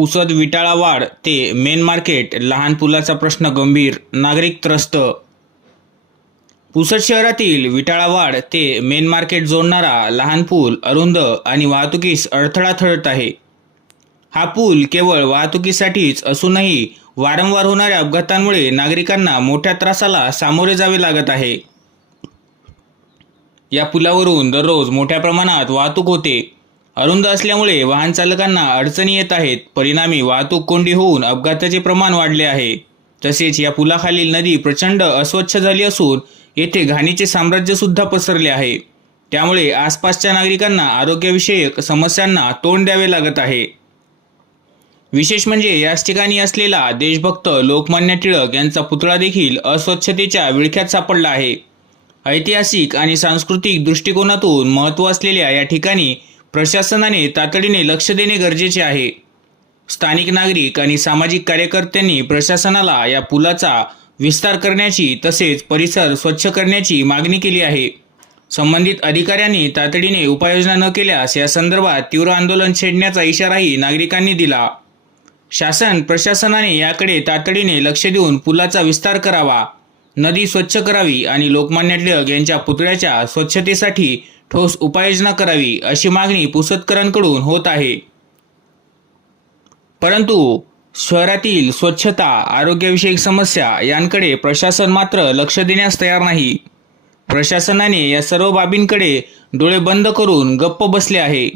पुसद विटाळावाड ते main market लहान पुलाचा प्रश्न गंभीर नागरिक त्रस्त. पुसद शहरातील विटाळावाड ते मेन मार्केट जोडणारा लहान पूल अरुंद आणि वाहतुकीस अडथळा ठरत आहे. हा पूल केवळ वाहतुकीसाठीच असूनही वारंवार होणाऱ्या अपघातांमुळे नागरिकांना मोठ्या त्रासाला सामोरे जावे लागत आहे. या पुलावरून दररोज मोठ्या प्रमाणात वाहतूक होते. अरुंद असल्यामुळे वाहन चालकांना अडचणी येत आहेत. परिणामी वाहतूक कोंडी होऊन अपघाताचे प्रमाण वाढले आहे. तसेच या पुलाखालील नदी प्रचंड अस्वच्छ झाली असून येथे घाणीचे साम्राज्य सुद्धा पसरले आहे. त्यामुळे आसपासच्या नागरिकांना आरोग्यविषयक समस्यांना तोंड द्यावे लागत आहे. विशेष म्हणजे याच ठिकाणी असलेला देशभक्त लोकमान्य टिळक यांचा पुतळा देखील अस्वच्छतेच्या विळख्यात सापडला आहे. ऐतिहासिक आणि सांस्कृतिक दृष्टिकोनातून महत्त्व असलेल्या या ठिकाणी प्रशासनाने तातडीने लक्ष देणे गरजेचे आहे. स्थानिक नागरिक आणि सामाजिक कार्यकर्त्यांनी प्रशासनाला या पुलाचा विस्तार करण्याची तसेच परिसर स्वच्छ करण्याची मागणी केली आहे. संबंधित अधिकाऱ्यांनी तातडीने उपाययोजना न केल्यास या संदर्भात तीव्र आंदोलन छेडण्याचा इशाराही नागरिकांनी दिला. शासन प्रशासनाने याकडे तातडीने लक्ष देऊन पुलाचा विस्तार करावा. नदी स्वच्छ करावी आणि लोकमान्य टिळक यांच्या पुतळ्याच्या स्वच्छतेसाठी ठोस उपाययोजना करावी अशी मागणी पुसतकरांकडून होत आहे. परंतु शहरातील स्वच्छता आरोग्यविषयक समस्या यांकडे प्रशासन मात्र लक्ष देण्यास तयार नाही. प्रशासनाने या सर्व बाबींकडे डोळे बंद करून गप्प बसले आहे.